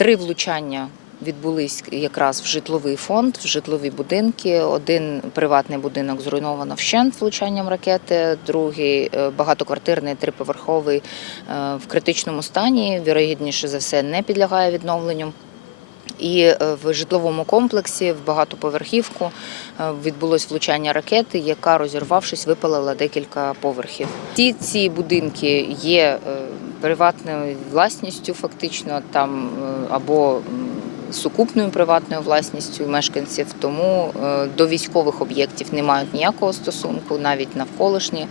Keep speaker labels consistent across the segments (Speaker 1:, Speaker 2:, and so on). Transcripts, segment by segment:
Speaker 1: Три влучання відбулись якраз в житловий фонд, в житлові будинки. Один приватний будинок зруйновано вщент влучанням ракети, другий е, багатоквартирний триповерховий е, в критичному стані. Вірогідніше за все не підлягає відновленню. І е, в житловому комплексі в багатоповерхівку е, відбулось влучання ракети, яка, розірвавшись, випалила декілька поверхів. Ці ці будинки є е, приватною власністю, фактично там або сукупною приватною власністю мешканців, тому е, до військових об'єктів не мають ніякого стосунку, навіть навколишнє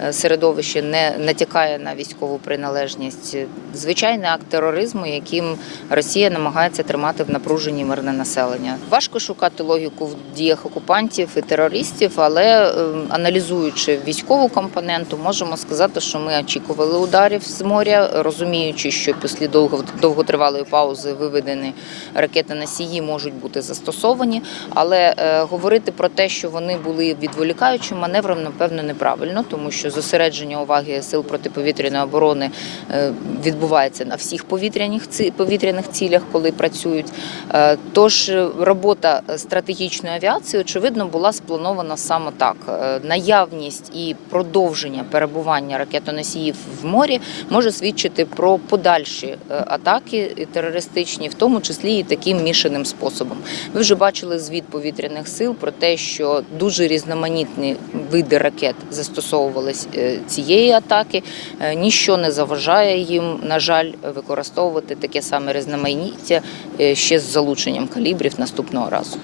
Speaker 1: е, середовище не натякає на військову приналежність. Звичайний акт тероризму, яким Росія намагається тримати в напруженні мирне населення. Важко шукати логіку в діях окупантів і терористів, але е, аналізуючи військову компоненту, можемо сказати, що ми очікували ударів з моря, розуміючи, що після довготривалої паузи виведені ракети носії можуть бути застосовані. Але е, говорити про те, що вони були відволікаючим маневром, напевно, неправильно, тому що зосередження уваги сил протиповітряної оборони е, відбувається на всіх повітряних повітряних цілях, коли працюють. Е, Тож робота стратегічної авіації, очевидно, була спланована саме так. Наявність і продовження перебування ракетоносіїв в морі може свідчити про подальші атаки терористичні, в тому числі і таким мішаним способом. Ви вже бачили звіт повітряних сил про те, що дуже різноманітні види ракет застосовувались е, цієї атаки. Е, Ніщо не заважає їм, на жаль, використовувати таке саме різноманіття е, ще з залученням калібрів наступного разу.